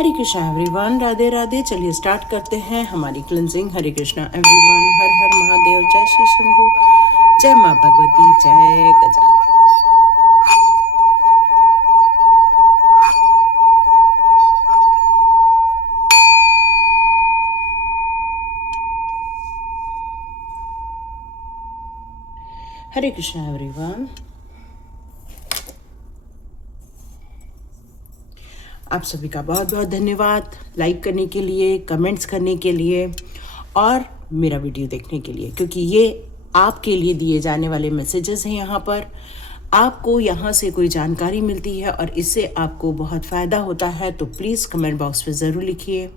हरे Krishna everyone, Radhe Radhe. चलिए start करते हैं हमारी क्लिंजिंग। हरे कृष्णा एवरीवन, हर हर महादेव, जय श्री शंभू, जय माँ भगवती, जय गजानन। हरे कृष्णा एवरीवन, आप सभी का बहुत बहुत धन्यवाद लाइक करने के लिए, कमेंट्स करने के लिए और मेरा वीडियो देखने के लिए, क्योंकि ये आपके लिए दिए जाने वाले मैसेजेस हैं। यहाँ पर आपको यहाँ से कोई जानकारी मिलती है और इससे आपको बहुत फ़ायदा होता है, तो प्लीज़ कमेंट बॉक्स में ज़रूर लिखिए।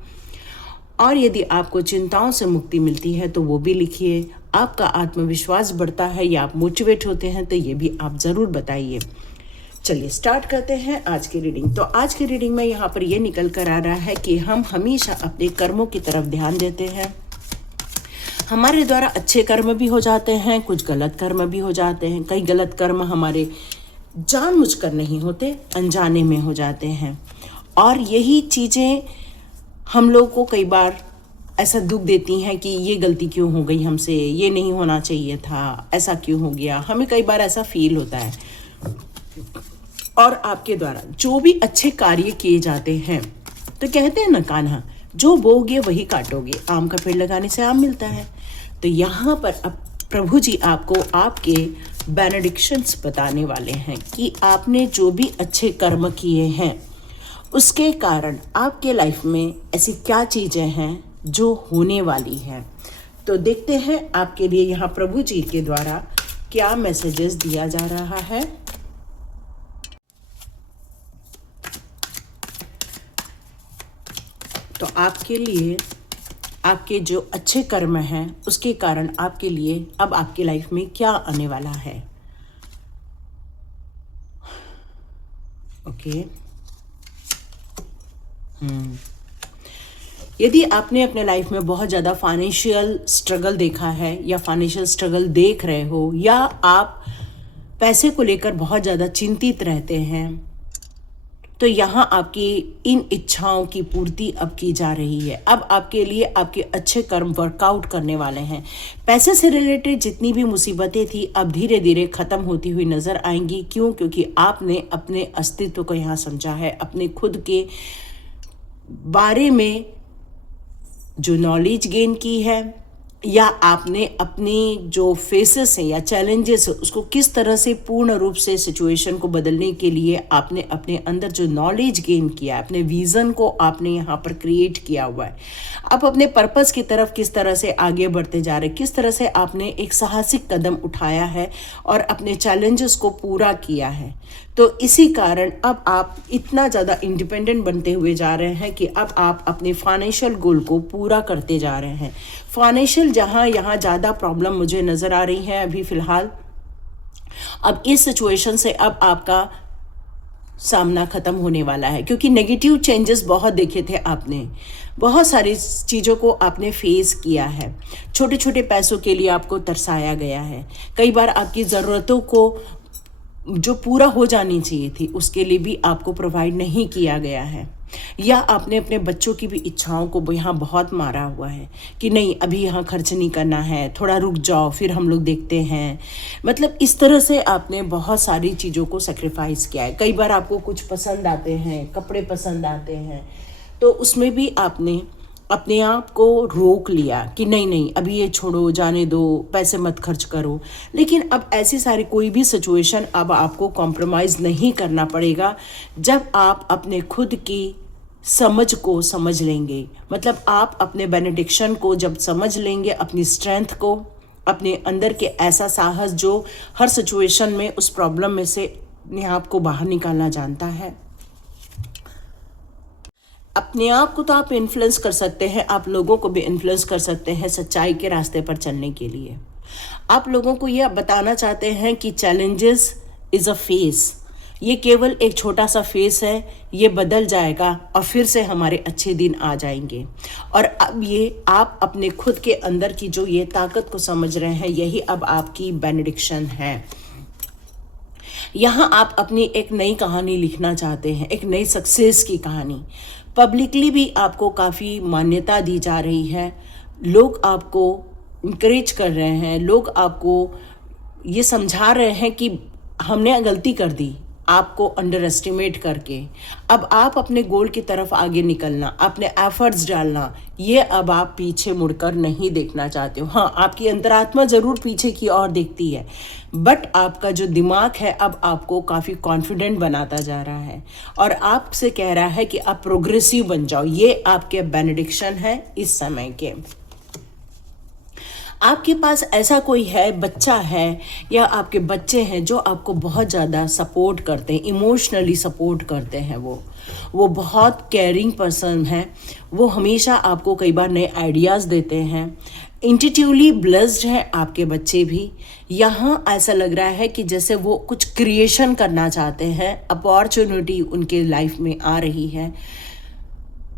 और यदि आपको चिंताओं से मुक्ति मिलती है तो वो भी लिखिए। आपका आत्मविश्वास बढ़ता है या आप मोटिवेट होते हैं तो ये भी आप ज़रूर बताइए। चलिए स्टार्ट करते हैं आज की रीडिंग। तो आज की रीडिंग में यहाँ पर ये निकल कर आ रहा है कि हम हमेशा अपने कर्मों की तरफ ध्यान देते हैं। हमारे द्वारा अच्छे कर्म भी हो जाते हैं, कुछ गलत कर्म भी हो जाते हैं। कई गलत कर्म हमारे जानबूझकर नहीं होते, अनजाने में हो जाते हैं। और यही चीज़ें हम लोग को कई बार ऐसा दुख देती हैं कि ये गलती क्यों हो गई हमसे, ये नहीं होना चाहिए था, ऐसा क्यों हो गया। हमें कई बार ऐसा फील होता है। और आपके द्वारा जो भी अच्छे कार्य किए जाते हैं, तो कहते हैं ना कान्हा, जो बोगे वही काटोगे, आम का पेड़ लगाने से आम मिलता है। तो यहाँ पर अब प्रभु जी आपको आपके बेनेडिक्शंस बताने वाले हैं कि आपने जो भी अच्छे कर्म किए हैं उसके कारण आपके लाइफ में ऐसी क्या चीज़ें हैं जो होने वाली हैं। तो देखते हैं आपके लिए यहाँ प्रभु जी के द्वारा क्या मैसेजेस दिया जा रहा है। तो आपके लिए आपके जो अच्छे कर्म हैं उसके कारण आपके लिए अब आपकी लाइफ में क्या आने वाला है। ओके। यदि आपने अपने लाइफ में बहुत ज़्यादा फाइनेंशियल स्ट्रगल देखा है या फाइनेंशियल स्ट्रगल देख रहे हो, या आप पैसे को लेकर बहुत ज़्यादा चिंतित रहते हैं, तो यहाँ आपकी इन इच्छाओं की पूर्ति अब की जा रही है। अब आपके लिए आपके अच्छे कर्म वर्कआउट करने वाले हैं। पैसे से रिलेटेड जितनी भी मुसीबतें थी अब धीरे धीरे ख़त्म होती हुई नज़र आएंगी। क्यों? क्योंकि आपने अपने अस्तित्व को यहाँ समझा है, अपने खुद के बारे में जो नॉलेज गेन की है, या आपने अपनी जो फेसेस हैं या चैलेंजेस है उसको किस तरह से पूर्ण रूप से सिचुएशन को बदलने के लिए आपने अपने अंदर जो नॉलेज गेन किया है, अपने विज़न को आपने यहाँ पर क्रिएट किया हुआ है। आप अपने पर्पस की तरफ किस तरह से आगे बढ़ते जा रहे हैं, किस तरह से आपने एक साहसिक कदम उठाया है और अपने चैलेंजेस को पूरा किया है। तो इसी कारण अब आप इतना ज़्यादा इंडिपेंडेंट बनते हुए जा रहे हैं कि अब आप अपने फाइनेंशियल गोल को पूरा करते जा रहे हैं। फाइनेंशियल जहाँ यहाँ ज़्यादा प्रॉब्लम मुझे नज़र आ रही है अभी फ़िलहाल, अब इस सिचुएशन से अब आपका सामना ख़त्म होने वाला है। क्योंकि नेगेटिव चेंजेस बहुत देखे थे आपने, बहुत सारी चीज़ों को आपने फेस किया है। छोटे छोटे पैसों के लिए आपको तरसाया गया है। कई बार आपकी ज़रूरतों को जो पूरा हो जानी चाहिए थी उसके लिए भी आपको प्रोवाइड नहीं किया गया है। या आपने अपने बच्चों की भी इच्छाओं को यहाँ बहुत मारा हुआ है कि नहीं अभी यहाँ खर्च नहीं करना है, थोड़ा रुक जाओ फिर हम लोग देखते हैं। मतलब इस तरह से आपने बहुत सारी चीज़ों को सेक्रीफाइस किया है। कई बार आपको कुछ पसंद आते हैं, कपड़े पसंद आते हैं, तो उसमें भी आपने अपने आप को रोक लिया कि नहीं नहीं अभी ये छोड़ो, जाने दो, पैसे मत खर्च करो। लेकिन अब ऐसी सारी कोई भी सिचुएशन अब आपको कॉम्प्रोमाइज़ नहीं करना पड़ेगा जब आप अपने खुद की समझ को समझ लेंगे। मतलब आप अपने बेनेडिक्शन को जब समझ लेंगे, अपनी स्ट्रेंथ को, अपने अंदर के ऐसा साहस जो हर सिचुएशन में उस प्रॉब्लम में से अपने आप को बाहर निकालना जानता है। अपने आप को तो आप इन्फ्लुएंस कर सकते हैं, आप लोगों को भी इन्फ्लुएंस कर सकते हैं सच्चाई के रास्ते पर चलने के लिए। आप लोगों को यह बताना चाहते हैं कि चैलेंजेस इज़ अ फेस, ये केवल एक छोटा सा फेस है, ये बदल जाएगा और फिर से हमारे अच्छे दिन आ जाएंगे। और अब ये आप अपने खुद के अंदर की जो ये ताकत को समझ रहे हैं, यही अब आपकी बेनेडिक्शन है। यहाँ आप अपनी एक नई कहानी लिखना चाहते हैं, एक नई सक्सेस की कहानी। पब्लिकली भी आपको काफ़ी मान्यता दी जा रही है, लोग आपको इंकरेज कर रहे हैं, लोग आपको ये समझा रहे हैं कि हमने गलती कर दी, आपको अंडर एस्टिमेट करके। अब आप अपने गोल की तरफ आगे निकलना, अपने एफर्ट्स डालना, ये अब आप पीछे मुड़कर नहीं देखना चाहते हो। हाँ, आपकी अंतरात्मा ज़रूर पीछे की ओर देखती है, बट आपका जो दिमाग है अब आपको काफ़ी कॉन्फिडेंट बनाता जा रहा है और आपसे कह रहा है कि आप प्रोग्रेसिव बन जाओ। ये आपके बेनेडिक्शन है इस समय के। आपके पास ऐसा कोई है, बच्चा है या आपके बच्चे हैं जो आपको बहुत ज़्यादा सपोर्ट करते हैं, इमोशनली सपोर्ट करते हैं। वो बहुत केयरिंग पर्सन है, वो हमेशा आपको कई बार नए आइडियाज़ देते हैं। इंट्यूटिवली ब्लेस्ड है आपके बच्चे भी। यहाँ ऐसा लग रहा है कि जैसे वो कुछ क्रिएशन करना चाहते हैं, अपॉर्चुनिटी उनके लाइफ में आ रही है।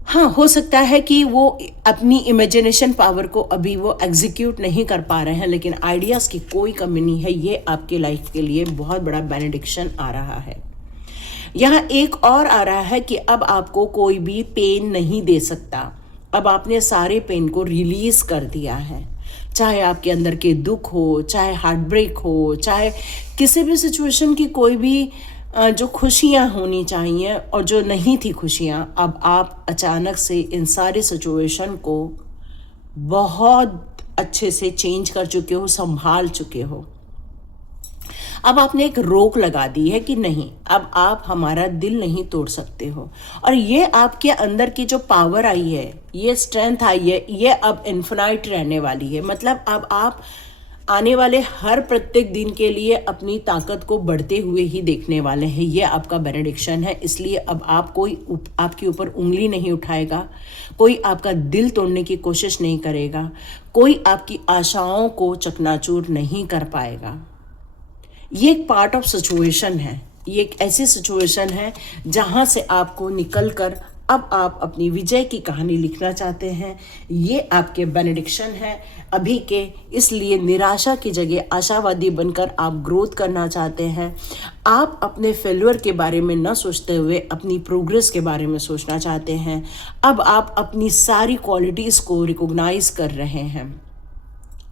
हाँ, हो सकता है कि वो अपनी इमेजिनेशन पावर को अभी वो एग्जीक्यूट नहीं कर पा रहे हैं, लेकिन आइडियाज़ की कोई कमी नहीं है। ये आपके लाइफ के लिए बहुत बड़ा बेनेडिक्शन आ रहा है। यहाँ एक और आ रहा है कि अब आपको कोई भी पेन नहीं दे सकता। अब आपने सारे पेन को रिलीज़ कर दिया है, चाहे आपके अंदर के दुख हो, चाहे हार्ट ब्रेक हो, चाहे किसी भी सिचुएशन की कोई भी जो खुशियाँ होनी चाहिए और जो नहीं थी खुशियाँ, अब आप अचानक से इन सारे सिचुएशन को बहुत अच्छे से चेंज कर चुके हो, संभाल चुके हो। अब आपने एक रोक लगा दी है कि नहीं, अब आप हमारा दिल नहीं तोड़ सकते हो। और ये आपके अंदर की जो पावर आई है, ये स्ट्रेंथ आई है, ये अब इन्फिनाइट रहने वाली है। मतलब अब आप आने वाले हर प्रत्येक दिन के लिए अपनी ताकत को बढ़ते हुए ही देखने वाले हैं। ये आपका बेनेडिक्शन है। इसलिए अब आप कोई आपके ऊपर उंगली नहीं उठाएगा, कोई आपका दिल तोड़ने की कोशिश नहीं करेगा, कोई आपकी आशाओं को चकनाचूर नहीं कर पाएगा। ये एक पार्ट ऑफ सिचुएशन है, ये एक ऐसी सिचुएशन है जहाँ से आपको निकलकर अब आप अपनी विजय की कहानी लिखना चाहते हैं। ये आपके बेनेडिक्शन है अभी के। इसलिए निराशा की जगह आशावादी बनकर आप ग्रोथ करना चाहते हैं। आप अपने फेल्यूर के बारे में न सोचते हुए अपनी प्रोग्रेस के बारे में सोचना चाहते हैं। अब आप अपनी सारी क्वालिटीज़ को रिकॉग्नाइज कर रहे हैं,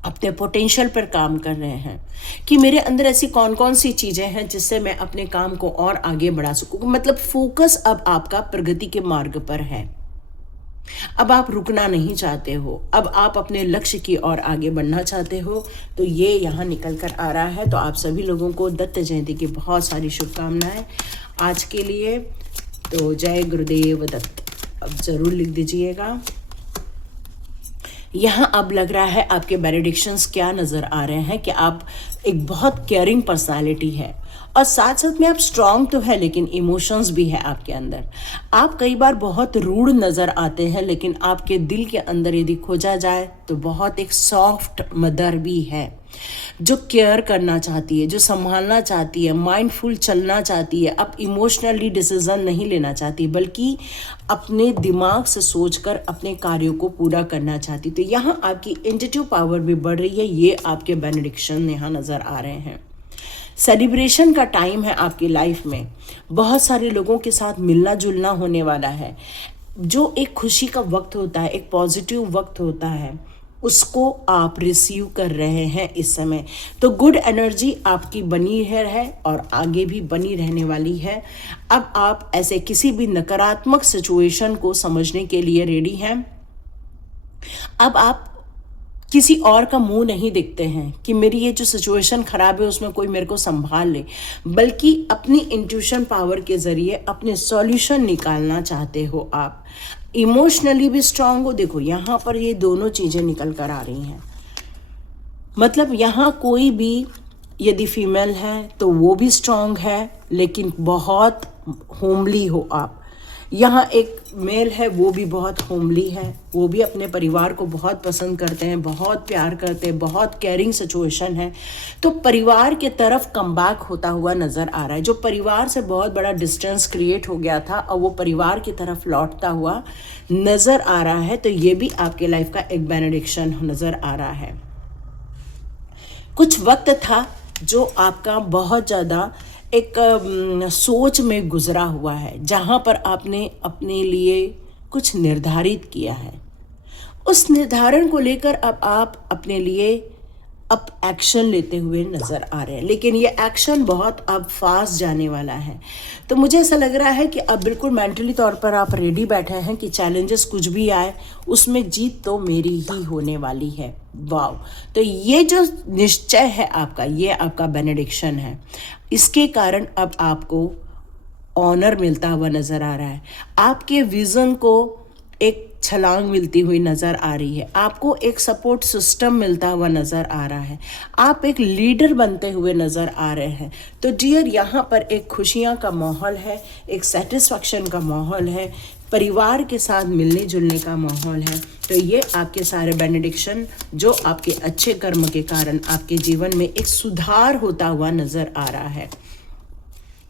अपने पोटेंशियल पर काम कर रहे हैं कि मेरे अंदर ऐसी कौन कौन सी चीज़ें हैं जिससे मैं अपने काम को और आगे बढ़ा सकूँ। मतलब फोकस अब आपका प्रगति के मार्ग पर है। अब आप रुकना नहीं चाहते हो, अब आप अपने लक्ष्य की ओर आगे बढ़ना चाहते हो। तो ये यहाँ निकल कर आ रहा है। तो आप सभी लोगों को दत्त जयंती की बहुत सारी शुभकामनाएं आज के लिए। तो जय गुरुदेव दत्त अब ज़रूर लिख दीजिएगा। यहाँ अब लग रहा है आपके बेनेडिक्शंस क्या नज़र आ रहे हैं कि आप एक बहुत केयरिंग पर्सनालिटी है और साथ साथ में आप स्ट्रांग तो है लेकिन इमोशंस भी है आपके अंदर। आप कई बार बहुत रूड नज़र आते हैं, लेकिन आपके दिल के अंदर यदि खोजा जाए तो बहुत एक सॉफ्ट मदर भी है जो केयर करना चाहती है, जो संभालना चाहती है, माइंडफुल चलना चाहती है। अब इमोशनली डिसीजन नहीं लेना चाहती, बल्कि अपने दिमाग से सोचकर अपने कार्यों को पूरा करना चाहती। तो यहाँ आपकी इंट्यूटिव पावर भी बढ़ रही है। ये आपके बेनेडिक्शन यहाँ नज़र आ रहे हैं। सेलिब्रेशन का टाइम है आपकी लाइफ में। बहुत सारे लोगों के साथ मिलना जुलना होने वाला है। जो एक खुशी का वक्त होता है, एक पॉजिटिव वक्त होता है, उसको आप रिसीव कर रहे हैं इस समय। तो गुड एनर्जी आपकी बनी है और आगे भी बनी रहने वाली है। अब आप ऐसे किसी भी नकारात्मक सिचुएशन को समझने के लिए रेडी हैं। अब आप किसी और का मुंह नहीं देखते हैं कि मेरी ये जो सिचुएशन खराब है उसमें कोई मेरे को संभाल ले, बल्कि अपनी इंट्यूशन पावर के ज़रिए अपने सॉल्यूशन निकालना चाहते हो। आप इमोशनली भी स्ट्रांग हो। देखो यहाँ पर ये दोनों चीज़ें निकल कर आ रही हैं। मतलब यहाँ कोई भी यदि फीमेल है तो वो भी स्ट्रांग है, लेकिन बहुत होमली हो आप। यहाँ एक मेल है, वो भी बहुत होमली है, वो भी अपने परिवार को बहुत पसंद करते हैं, बहुत प्यार करते हैं, बहुत केयरिंग सिचुएशन है। तो परिवार के तरफ कमबैक होता हुआ नज़र आ रहा है। जो परिवार से बहुत बड़ा डिस्टेंस क्रिएट हो गया था और वो परिवार की तरफ लौटता हुआ नज़र आ रहा है। तो ये भी आपके लाइफ का एक बेनेडिक्शन नज़र आ रहा है। कुछ वक्त था जो आपका बहुत ज़्यादा एक सोच में गुजरा हुआ है, जहाँ पर आपने अपने लिए कुछ निर्धारित किया है। उस निर्धारण को लेकर अब आप अपने लिए अब एक्शन लेते हुए नज़र आ रहे हैं, लेकिन ये एक्शन बहुत अब फास्ट जाने वाला है। तो मुझे ऐसा लग रहा है कि अब बिल्कुल मेंटली तौर पर आप रेडी बैठे हैं कि चैलेंजेस कुछ भी आए उसमें जीत तो मेरी ही होने वाली है। वाव! तो ये जो निश्चय है आपका, ये आपका बेनेडिक्शन है। इसके कारण अब आपको ऑनर मिलता हुआ नज़र आ रहा है। आपके विज़न को एक छलांग मिलती हुई नज़र आ रही है। आपको एक सपोर्ट सिस्टम मिलता हुआ नज़र आ रहा है। आप एक लीडर बनते हुए नज़र आ रहे हैं। तो डियर, यहाँ पर एक खुशियाँ का माहौल है, एक सेटिस्फैक्शन का माहौल है, परिवार के साथ मिलने जुलने का माहौल है। तो ये आपके सारे बेनेडिक्शन जो आपके अच्छे कर्म के कारण आपके जीवन में एक सुधार होता हुआ नज़र आ रहा है।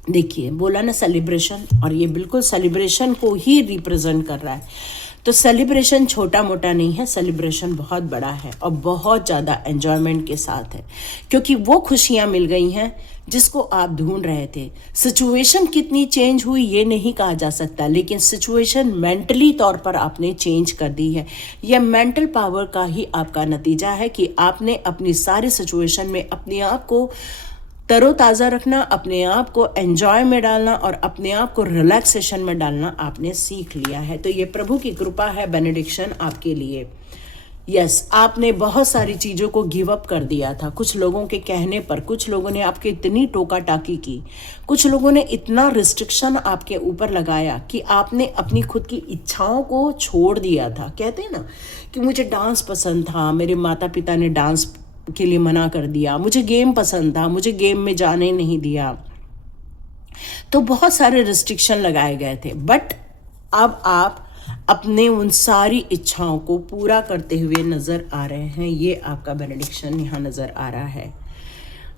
देखिए, बोला ना सेलिब्रेशन, और ये बिल्कुल सेलिब्रेशन को ही रिप्रेजेंट कर रहा है। तो सेलिब्रेशन छोटा मोटा नहीं है, सेलिब्रेशन बहुत बड़ा है और बहुत ज़्यादा एन्जॉयमेंट के साथ है, क्योंकि वो खुशियाँ मिल गई हैं जिसको आप ढूंढ रहे थे। सिचुएशन कितनी चेंज हुई ये नहीं कहा जा सकता, लेकिन सिचुएशन मेंटली तौर पर आपने चेंज कर दी है। यह मेंटल पावर का ही आपका नतीजा है कि आपने अपनी सारी सिचुएशन में अपने आप को तरोताज़ा रखना, अपने आप को एंजॉय में डालना और अपने आप को रिलैक्सेशन में डालना आपने सीख लिया है। तो ये प्रभु की कृपा है, बेनेडिक्शन आपके लिए। यस, आपने बहुत सारी चीज़ों को गिव अप कर दिया था कुछ लोगों के कहने पर। कुछ लोगों ने आपके इतनी टोका टाकी की, कुछ लोगों ने इतना रिस्ट्रिक्शन आपके ऊपर लगाया कि आपने अपनी खुद की इच्छाओं को छोड़ दिया था। कहते हैं ना कि मुझे डांस पसंद था, मेरे माता पिता ने डांस के लिए मना कर दिया, मुझे गेम पसंद था, मुझे गेम में जाने नहीं दिया। तो बहुत सारे रिस्ट्रिक्शन लगाए गए थे, बट अब आप अपने उन सारी इच्छाओं को पूरा करते हुए नज़र आ रहे हैं। ये आपका बेनेडिक्शन यहाँ नज़र आ रहा है।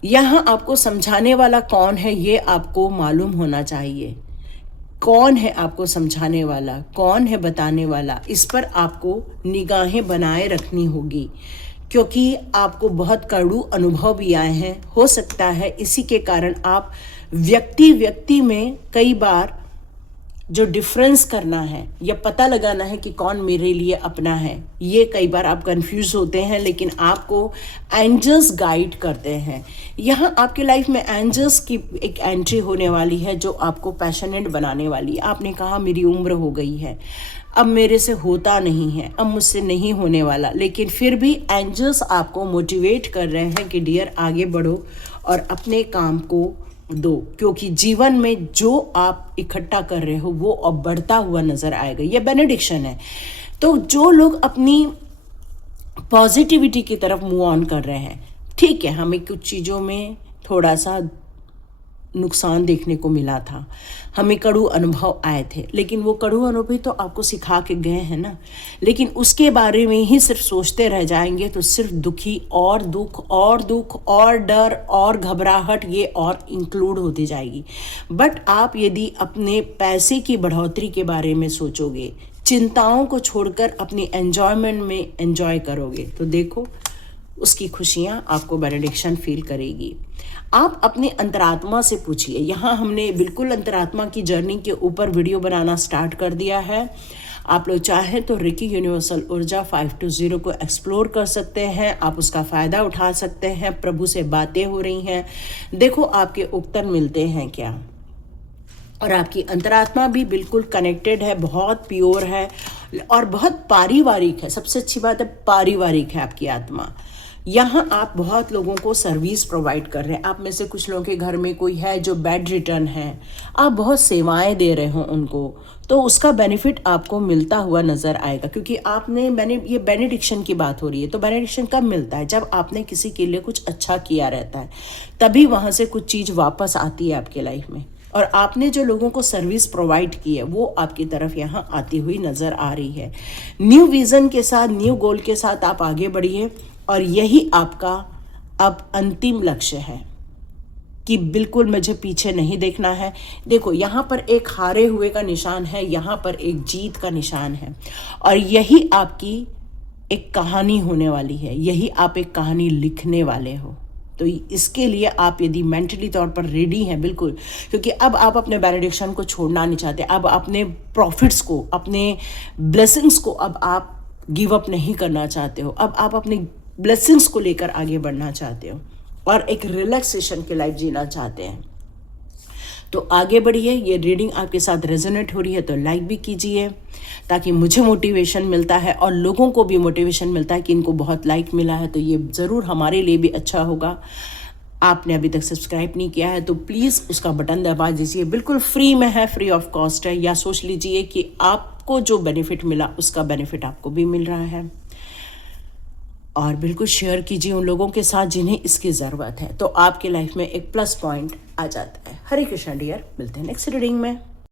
यहाँ आपको समझाने वाला कौन है ये आपको मालूम होना चाहिए। कौन है आपको समझाने वाला, कौन है बताने वाला, इस पर आपको निगाहें बनाए रखनी होगी, क्योंकि आपको बहुत कड़ू अनुभव भी आए हैं। हो सकता है इसी के कारण आप व्यक्ति में कई बार जो डिफरेंस करना है या पता लगाना है कि कौन मेरे लिए अपना है, ये कई बार आप कंफ्यूज होते हैं, लेकिन आपको एंजल्स गाइड करते हैं। यहाँ आपके लाइफ में एंजल्स की एक एंट्री होने वाली है जो आपको पैशनेट बनाने वाली है। आपने कहा मेरी उम्र हो गई है, अब मेरे से होता नहीं है, अब मुझसे नहीं होने वाला, लेकिन फिर भी एंजल्स आपको मोटिवेट कर रहे हैं कि डियर आगे बढ़ो और अपने काम को दो, क्योंकि जीवन में जो आप इकट्ठा कर रहे हो वो अब बढ़ता हुआ नज़र आएगा। ये बेनेडिक्शन है। तो जो लोग अपनी पॉजिटिविटी की तरफ मूव ऑन कर रहे हैं, ठीक है, हमें कुछ चीज़ों में थोड़ा सा नुकसान देखने को मिला था, हमें कड़ू अनुभव आए थे, लेकिन वो कड़ू अनुभव तो आपको सिखा के गए हैं ना। लेकिन उसके बारे में ही सिर्फ सोचते रह जाएंगे तो सिर्फ दुखी और दुख और डर और घबराहट ये और इंक्लूड होती जाएगी। बट आप यदि अपने पैसे की बढ़ोतरी के बारे में सोचोगे, चिंताओं को छोड़कर अपनी एन्जॉयमेंट में एन्जॉय करोगे, तो देखो उसकी खुशियाँ आपको बेनेडिक्शन फील करेगी। आप अपने अंतरात्मा से पूछिए। यहाँ हमने बिल्कुल अंतरात्मा की जर्नी के ऊपर वीडियो बनाना स्टार्ट कर दिया है। आप लोग चाहें तो रिकी यूनिवर्सल ऊर्जा 520 को एक्सप्लोर कर सकते हैं, आप उसका फ़ायदा उठा सकते हैं। प्रभु से बातें हो रही हैं, देखो आपके उत्तर मिलते हैं क्या। और आपकी अंतरात्मा भी बिल्कुल कनेक्टेड है, बहुत प्योर है और बहुत पारिवारिक है। सबसे अच्छी बात है पारिवारिक है आपकी आत्मा। यहाँ आप बहुत लोगों को सर्विस प्रोवाइड कर रहे हैं। आप में से कुछ लोगों के घर में कोई है जो बेड रिटर्न है, आप बहुत सेवाएं दे रहे हो उनको, तो उसका बेनिफिट आपको मिलता हुआ नज़र आएगा। क्योंकि ये बेनेडिक्शन की बात हो रही है। तो बेनेडिक्शन कब मिलता है? जब आपने किसी के लिए कुछ अच्छा किया रहता है, तभी वहाँ से कुछ चीज़ वापस आती है आपके लाइफ में। और आपने जो लोगों को सर्विस प्रोवाइड की है वो आपकी तरफ यहाँ आती हुई नज़र आ रही है। न्यू विज़न के साथ, न्यू गोल के साथ आप आगे बढ़िए और यही आपका अब अंतिम लक्ष्य है कि बिल्कुल मुझे पीछे नहीं देखना है। देखो यहाँ पर एक हारे हुए का निशान है, यहाँ पर एक जीत का निशान है, और यही आपकी एक कहानी होने वाली है। यही आप एक कहानी लिखने वाले हो। तो इसके लिए आप यदि मेंटली तौर पर रेडी हैं बिल्कुल, क्योंकि अब आप अपने वैलिडेशन को छोड़ना नहीं चाहते, अब अपने प्रॉफिट्स को, अपने ब्लेसिंग्स को अब आप गिव अप नहीं करना चाहते हो, अब आप अपने ब्लेसिंग्स को लेकर आगे बढ़ना चाहते हो और एक रिलैक्सेशन की लाइफ जीना चाहते हैं। तो आगे बढ़िए। ये रीडिंग आपके साथ रेजोनेट हो रही है तो लाइक भी कीजिए, ताकि मुझे मोटिवेशन मिलता है और लोगों को भी मोटिवेशन मिलता है कि इनको बहुत लाइक मिला है, तो ये ज़रूर हमारे लिए भी अच्छा होगा। आपने अभी तक सब्सक्राइब नहीं किया है तो प्लीज़ उसका बटन दबा दीजिए, बिल्कुल फ्री में है, फ्री ऑफ कॉस्ट है। या सोच लीजिए कि आपको जो बेनिफिट मिला उसका बेनिफिट आपको भी मिल रहा है, और बिल्कुल शेयर कीजिए उन लोगों के साथ जिन्हें इसकी ज़रूरत है, तो आपकी लाइफ में एक प्लस पॉइंट आ जाता है। हरे कृष्णा डियर, मिलते हैं नेक्स्ट रीडिंग में।